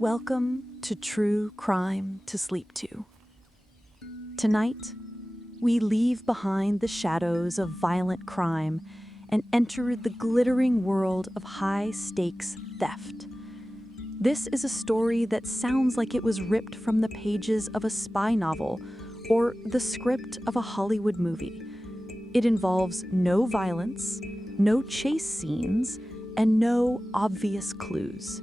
Welcome to True Crime to Sleep To. Tonight, we leave behind the shadows of violent crime and enter the glittering world of high-stakes theft. This is a story that sounds like it was ripped from the pages of a spy novel or the script of a Hollywood movie. It involves no violence, no chase scenes, and no obvious clues.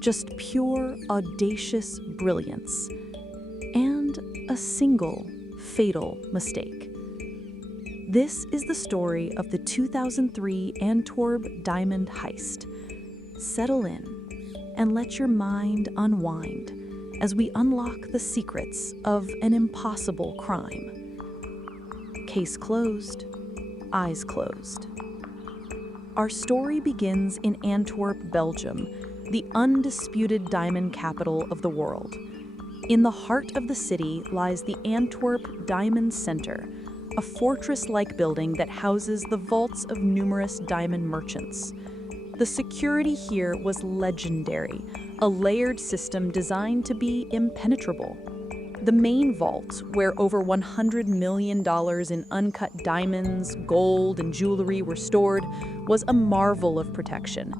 Just pure, audacious brilliance. And a single, fatal mistake. This is the story of the 2003 Antwerp Diamond Heist. Settle in and let your mind unwind as we unlock the secrets of an impossible crime. Case closed, eyes closed. Our story begins in Antwerp, Belgium, the undisputed diamond capital of the world. In the heart of the city lies the Antwerp Diamond Center, a fortress-like building that houses the vaults of numerous diamond merchants. The security here was legendary, a layered system designed to be impenetrable. The main vault, where over $100 million in uncut diamonds, gold, and jewelry were stored, was a marvel of protection.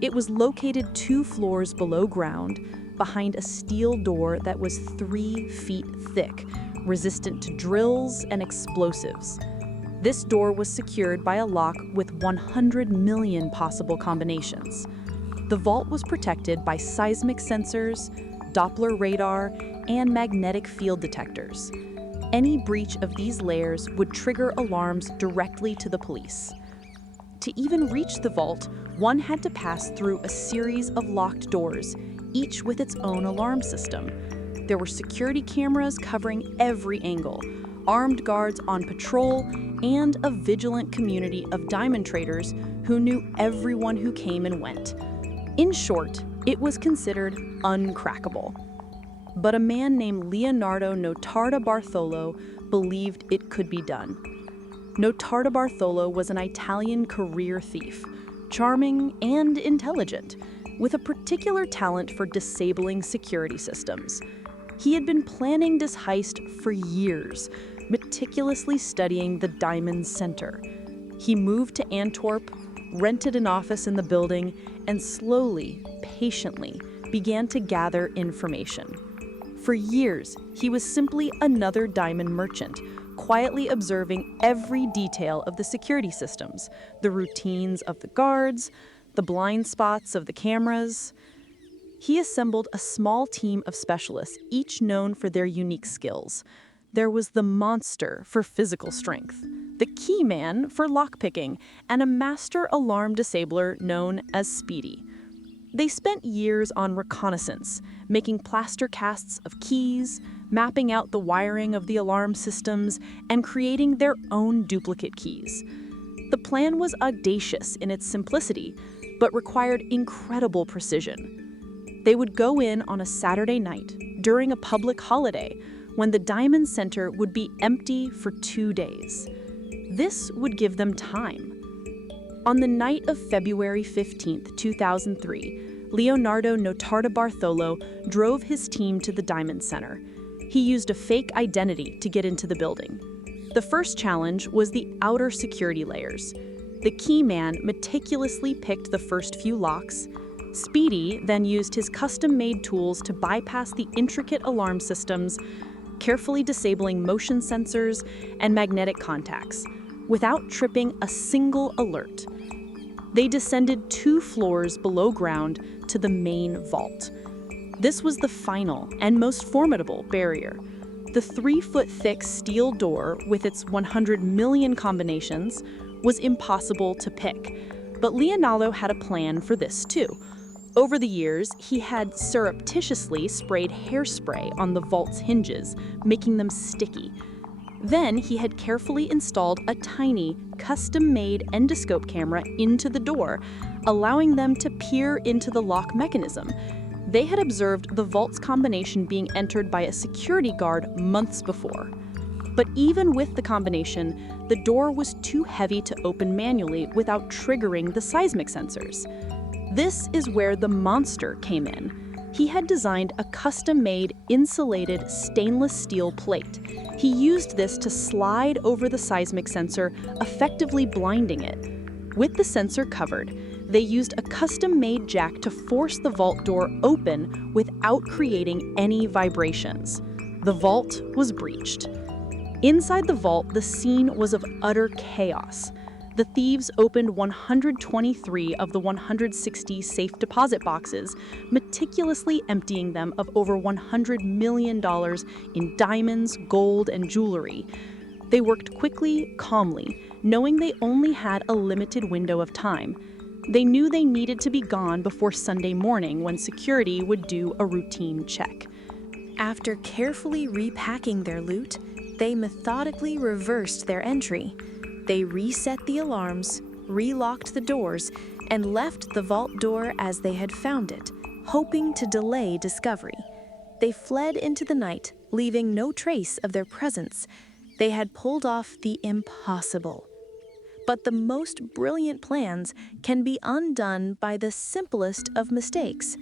It was located 2 floors below ground, behind a steel door that was 3 feet thick, resistant to drills and explosives. This door was secured by a lock with 100 million possible combinations. The vault was protected by seismic sensors, Doppler radar, and magnetic field detectors. Any breach of these layers would trigger alarms directly to the police. To even reach the vault, one had to pass through a series of locked doors, each with its own alarm system. There were security cameras covering every angle, armed guards on patrol, and a vigilant community of diamond traders who knew everyone who came and went. In short, it was considered uncrackable. But a man named Leonardo Notarda-Bartholo believed it could be done. Notarda-Bartholo was an Italian career thief, charming and intelligent, with a particular talent for disabling security systems. He had been planning this heist for years, meticulously studying the Diamond Center. He moved to Antwerp, rented an office in the building, and slowly, patiently, began to gather information. For years, he was simply another diamond merchant, quietly observing every detail of the security systems, the routines of the guards, the blind spots of the cameras. He assembled a small team of specialists, each known for their unique skills. There was the monster for physical strength, the key man for lockpicking, and a master alarm disabler known as Speedy. They spent years on reconnaissance, making plaster casts of keys, mapping out the wiring of the alarm systems, and creating their own duplicate keys. The plan was audacious in its simplicity, but required incredible precision. They would go in on a Saturday night, during a public holiday, when the Diamond Center would be empty for 2 days. This would give them time. On the night of February 15, 2003, Leonardo Notarda-Bartholo drove his team to the Diamond Center. He used a fake identity to get into the building. The first challenge was the outer security layers. The key man meticulously picked the first few locks. Speedy then used his custom-made tools to bypass the intricate alarm systems, carefully disabling motion sensors and magnetic contacts, without tripping a single alert. They descended 2 floors below ground to the main vault. This was the final and most formidable barrier. The 3-foot-thick steel door with its 100 million combinations was impossible to pick, but Leonardo had a plan for this too. Over the years, he had surreptitiously sprayed hairspray on the vault's hinges, making them sticky. Then he had carefully installed a tiny, custom-made endoscope camera into the door, allowing them to peer into the lock mechanism. They had observed the vault's combination being entered by a security guard months before. But even with the combination, the door was too heavy to open manually without triggering the seismic sensors. This is where the monster came in. He had designed a custom-made insulated stainless steel plate. He used this to slide over the seismic sensor, effectively blinding it. With the sensor covered, they used a custom-made jack to force the vault door open without creating any vibrations. The vault was breached. Inside the vault, the scene was of utter chaos. The thieves opened 123 of the 160 safe deposit boxes, meticulously emptying them of over $100 million in diamonds, gold, and jewelry. They worked quickly, calmly, knowing they only had a limited window of time. They knew they needed to be gone before Sunday morning when security would do a routine check. After carefully repacking their loot, they methodically reversed their entry. They reset the alarms, relocked the doors, and left the vault door as they had found it, hoping to delay discovery. They fled into the night, leaving no trace of their presence. They had pulled off the impossible. But the most brilliant plans can be undone by the simplest of mistakes.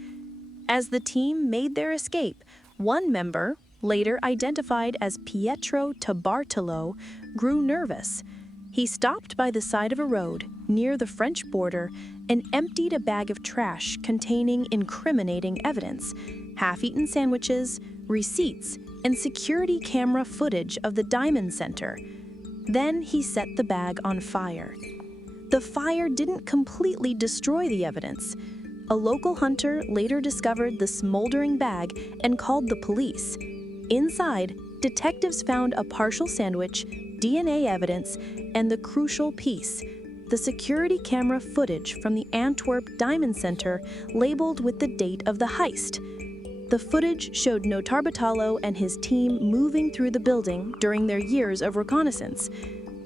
As the team made their escape, one member, later identified as Pietro Tabartolo, grew nervous. He stopped by the side of a road near the French border and emptied a bag of trash containing incriminating evidence, half-eaten sandwiches, receipts, and security camera footage of the Diamond Center. Then he set the bag on fire. The fire didn't completely destroy the evidence. A local hunter later discovered the smoldering bag and called the police. Inside, detectives found a partial sandwich, DNA evidence, and the crucial piece, the security camera footage from the Antwerp Diamond Center labeled with the date of the heist. The footage showed Notarbartolo and his team moving through the building during their years of reconnaissance.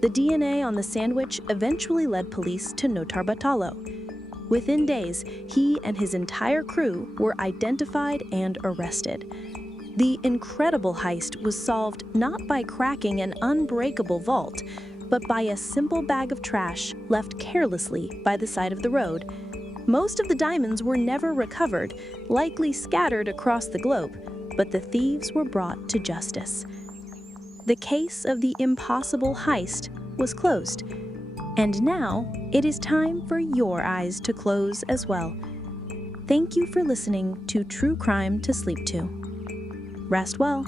The DNA on the sandwich eventually led police to Notarbartolo. Within days, he and his entire crew were identified and arrested. The incredible heist was solved not by cracking an unbreakable vault, but by a simple bag of trash left carelessly by the side of the road. Most of the diamonds were never recovered, likely scattered across the globe, but the thieves were brought to justice. The case of the impossible heist was closed. And now, it is time for your eyes to close as well. Thank you for listening to True Crime to Sleep To. Rest well.